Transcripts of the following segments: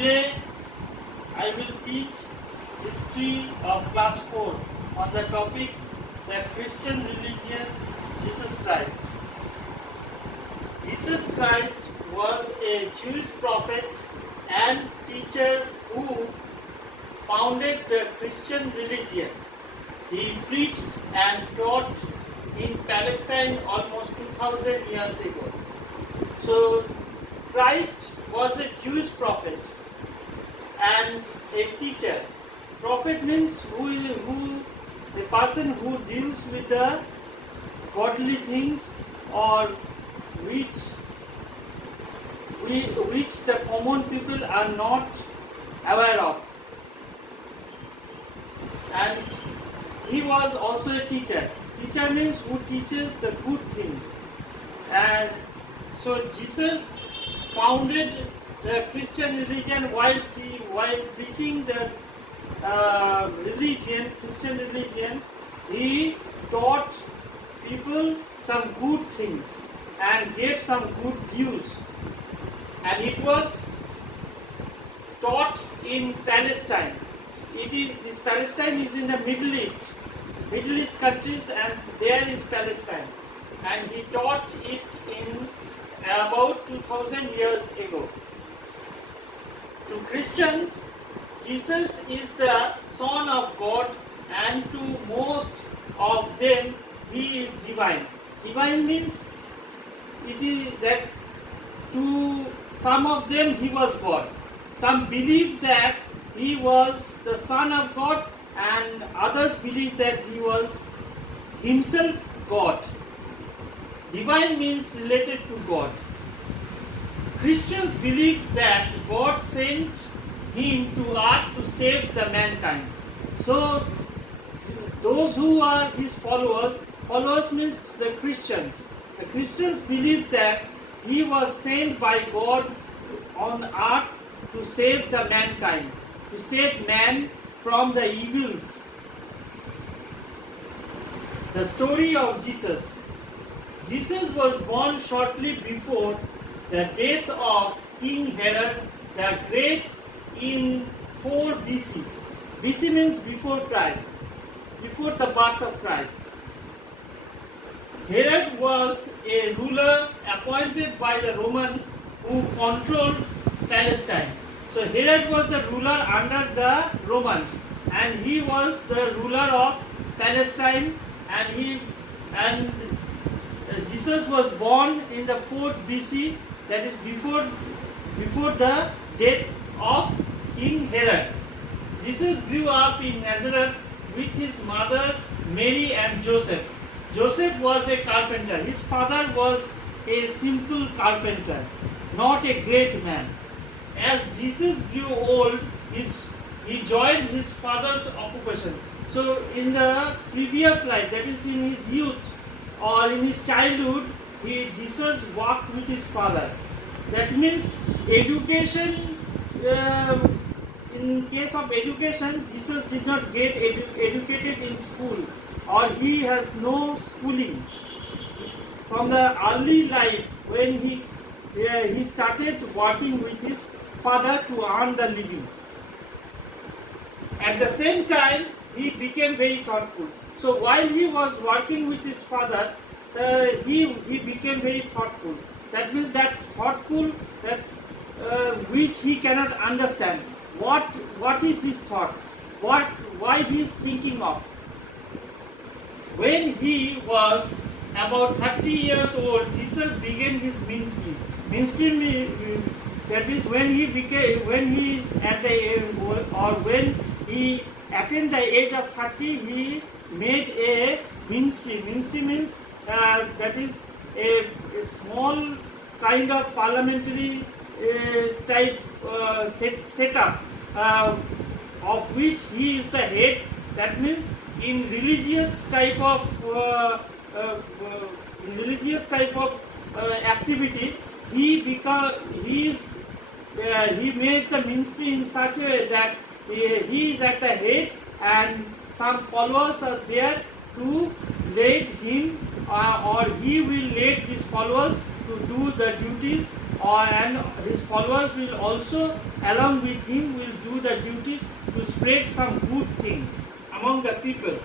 Today I will teach history of class 4 on the topic the Christian religion Jesus Christ. Jesus Christ was a Jewish prophet and teacher who founded the Christian religion. He preached and taught in Palestine almost 2000 years ago. So Christ was a Jewish prophet and a teacher. Prophet means the person who deals with the godly things or which the common people are not aware of. And he was also a teacher. Teacher means who teaches the good things. And so Jesus founded the Christian religion while preaching the Christian religion. He taught people some good things and gave some good views. And it was taught in Palestine. This Palestine is in the Middle East countries, and there is Palestine. And he taught it in about 2000 years ago. To Christians, Jesus is the Son of God, and to most of them, he is divine. Divine means it is that to some of them he was God. Some believe that he was the Son of God, and others believe that he was himself God. Divine means related to God. Christians believe that God sent him to earth to save the mankind. So those who are his followers means the Christians. The Christians believe that he was sent by God on earth to save the mankind, to save man from the evils. The story of Jesus. Jesus was born shortly before the death of King Herod the Great in 4 BC. BC means before Christ, before the birth of Christ. Herod was a ruler appointed by the Romans who controlled Palestine. So Herod was the ruler under the Romans, and he was the ruler of Palestine, and Jesus was born in the 4th BC, that is before the death of King Herod. Jesus grew up in Nazareth with his mother Mary and Joseph. Joseph was a carpenter. His father was a simple carpenter, not a great man. As Jesus grew old, he joined his father's occupation. So in the previous life, that is in his youth or in his childhood, Jesus walked with his father. That means education, in case of education, Jesus did not get educated in school, or he has no schooling. From the early life, when he started working with his father to earn the living. At the same time, he became very thoughtful. So while he was working with his father, he became very thoughtful. That means that thoughtful that which he cannot understand. What is his thought? Why he is thinking of? When he was about 30 years old, Jesus began his ministry. Ministry, that is when he is at the age, or when he attained the age of 30, he made a ministry. Ministry means that is a small kind of parliamentary type setup of which he is the head. That means in religious type of activity, he made the ministry in such a way that he is at the head, and some followers are there to lead him, or he will lead these followers to do the duties and his followers will also, along with him, will do the duties to spread some good things among the people.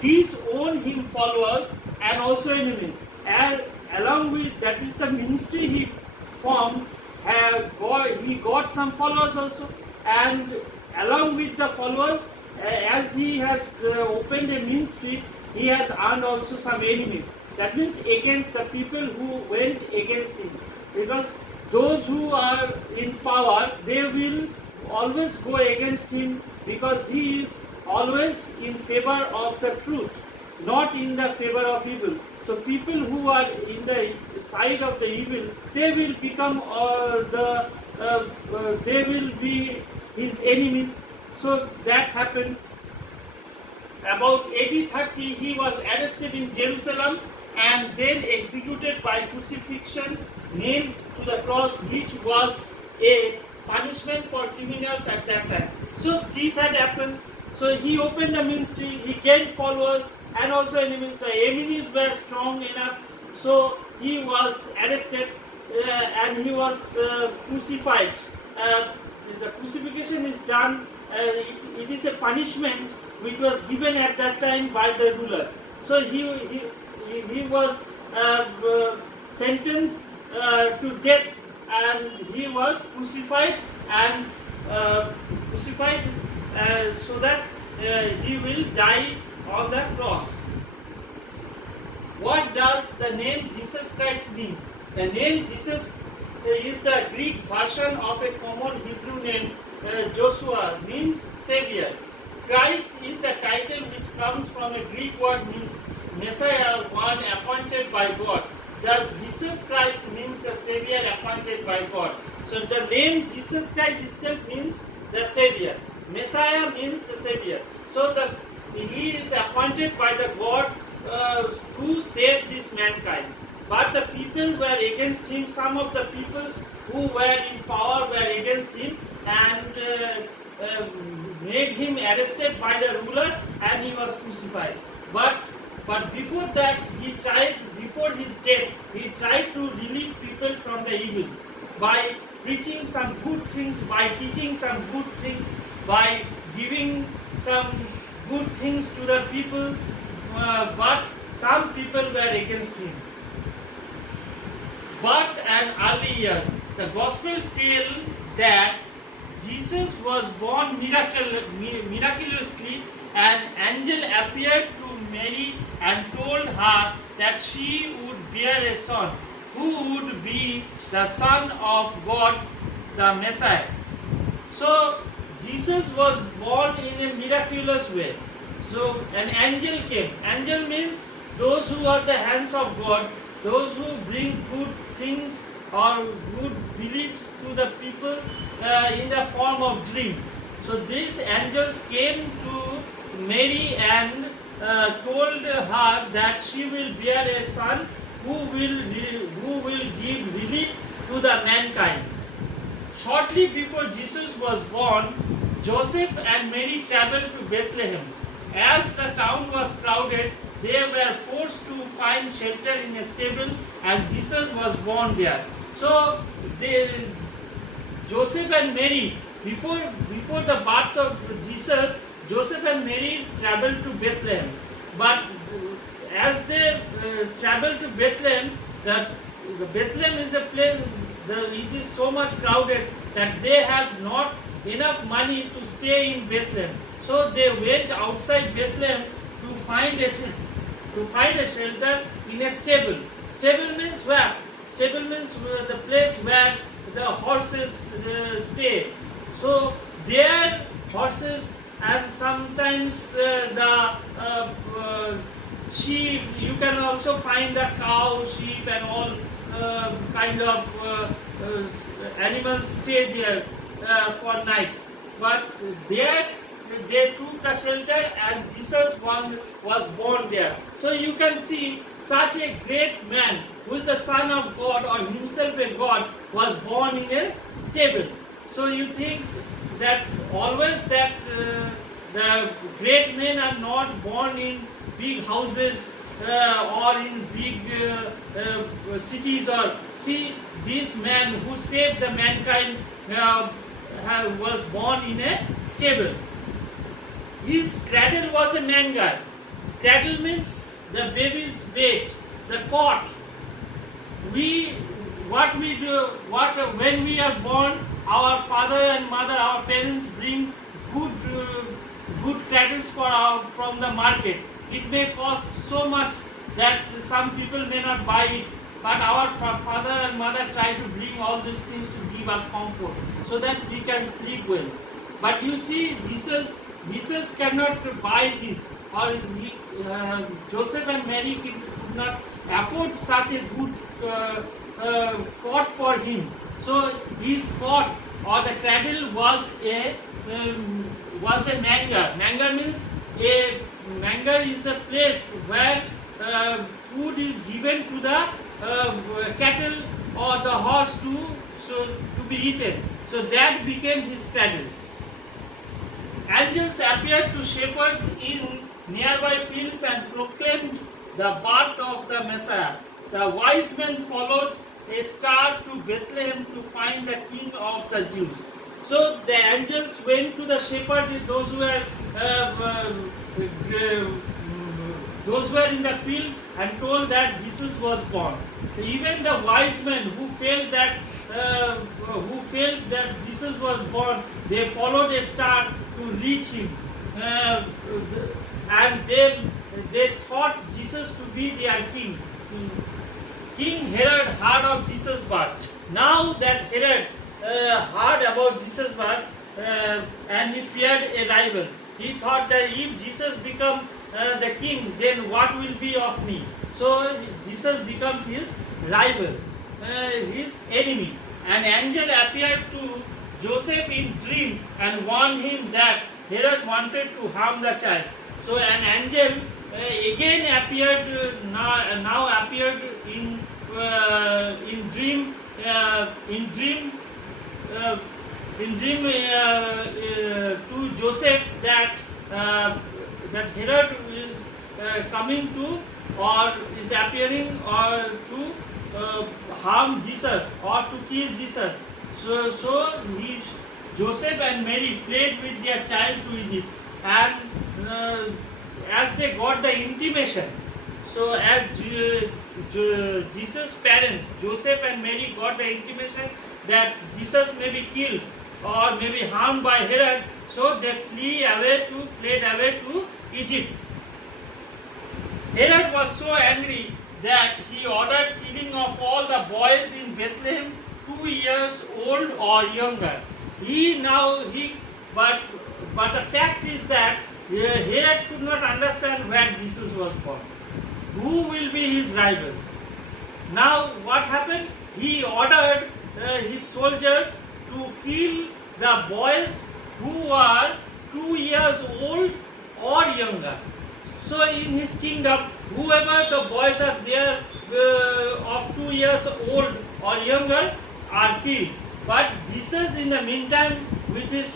These own him followers and also enemies. And along with that is the ministry he formed. He got some followers also, and along with the followers, as he has opened a ministry, he has earned also some enemies. That means against the people who went against him. Because those who are in power, they will always go against him, because he is always in favor of the truth, not in the favor of evil. So people who are in the side of the evil, they will become they will be his enemies. So that happened. About AD 30, he was arrested in Jerusalem and then executed by crucifixion, nailed to the cross, which was a punishment for criminals at that time. So this had happened. So he opened the ministry, he gained followers and also enemies. The enemies were strong enough, so he was arrested and he was crucified. The crucifixion is done, it is a punishment which was given at that time by the rulers. So he was sentenced to death, and he was crucified and so that he will die on the cross. What does the name Jesus Christ mean? The name Jesus is the Greek version of a common Hebrew name. Joshua means Savior. Christ is the title which comes from a Greek word means Messiah, one appointed by God. Thus Jesus Christ means the Savior appointed by God. So the name Jesus Christ itself means the Savior. Messiah means the Savior. So he is appointed by the God to save this mankind. But the people were against him. Some of the people who were in power were against him and made him arrested by the ruler, and he was crucified. But before that, before his death, he tried to relieve people from the evils by preaching some good things, by teaching some good things, by giving some good things to the people, but some people were against him. But an early years, the gospel tell that Jesus was born miraculously. An angel appeared to Mary and told her that she would bear a son, who would be the Son of God, the Messiah. So Jesus was born in a miraculous way. So an angel came. Angel means those who are the hands of God, those who bring good things or good beliefs to the people in the form of dream. So these angels came to Mary and told her that she will bear a son who will give relief to the mankind. Shortly before Jesus was born, Joseph and Mary traveled to Bethlehem. As the town was crowded, they were forced to find shelter in a stable, and Jesus was born there. So Joseph and Mary, before the birth of Jesus, Joseph and Mary traveled to Bethlehem. But as they traveled to Bethlehem, the Bethlehem is a place, it is so much crowded that they have not enough money to stay in Bethlehem. So they went outside Bethlehem to find a shelter in a stable. Stable means where? Stable means the place where the horses stay. So their horses and sometimes the sheep, you can also find the cow, sheep and all kind of animals stay there for night. But there they took the shelter and Jesus was born there. So you can see such a great man who is the Son of God or himself a God was born in a stable. So you think that always that the great men are not born in big houses or in big cities or See, this man who saved the mankind was born in a stable. His cradle was a manger. Cradle means the baby's bed, the cot. What we do, when we are born, our father and mother, our parents bring good cradles from the market. It may cost so much that some people may not buy it, but our father and mother try to bring all these things to give us comfort, so that we can sleep well. But you see, Jesus cannot buy this, or Joseph and Mary could not afford such a good cot for him. So his cot or the cradle was a manger. Manger is the place where food is given to the cattle or the horse to be eaten. So that became his cradle. Angels appeared to shepherds in nearby fields and proclaimed the birth of the Messiah. The wise men followed a star to Bethlehem to find the King of the Jews. So the angels went to the shepherds, those who were in the field, and told that Jesus was born. Even the wise men who felt that Jesus was born, they followed a star to reach him, and they thought Jesus to be their king. King Herod heard of Jesus' birth. Now that Herod heard about Jesus' birth, and he feared a rival. He thought that if Jesus become the king, then what will be of me? So Jesus became his rival, his enemy. An angel appeared to Joseph in dream and warned him that Herod wanted to harm the child. So an angel again appeared, now appeared in dream to Joseph that Herod is coming to, or is appearing, or to harm Jesus or to kill Jesus. So Joseph and Mary fled with their child to Egypt, and as they got the intimation, so as Jesus' parents, Joseph and Mary, got the intimation that Jesus may be killed or may be harmed by Herod, so they fled away to Egypt. Herod was so angry that he ordered killing of all the boys in Bethlehem 2 years old or younger. But the fact is that Herod could not understand where Jesus was born. Who will be his rival? Now what happened? He ordered his soldiers to kill the boys who are 2 years old or younger. So in his kingdom, whoever the boys are there of 2 years old or younger are killed. But Jesus, in the meantime, with his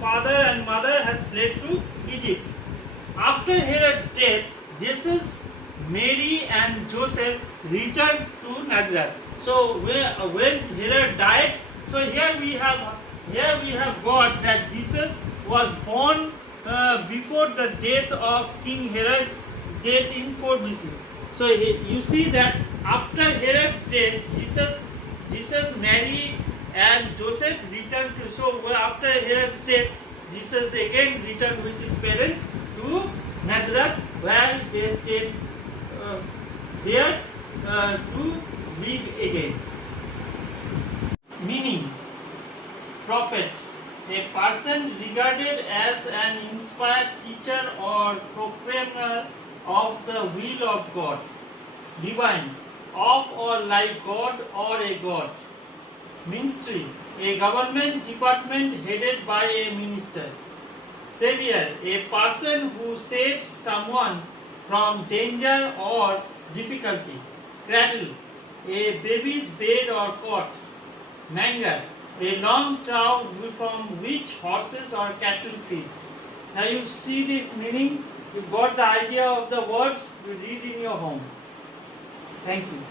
father and mother, had fled to Egypt. After Herod's death, Jesus, Mary and Joseph returned to Nazareth. So when Herod died, so here we have got that Jesus was born before the death of King Herod's death in 4 BC. So you see that after Herod's death, Jesus, Mary and Joseph returned to. So after Herod's death, Jesus again returned with his parents to Nazareth, where they stayed there to live again. Meaning, prophet, a person regarded as an inspired teacher or proclaimer of the will of God, divine, of or like God or a God. Ministry, a government department headed by a minister. Savior, a person who saves someone from danger or difficulty. Cradle, a baby's bed or cot. Manger, a long trough from which horses or cattle feed. Now you see this meaning, you got the idea of the words, you read in your home. Thank you.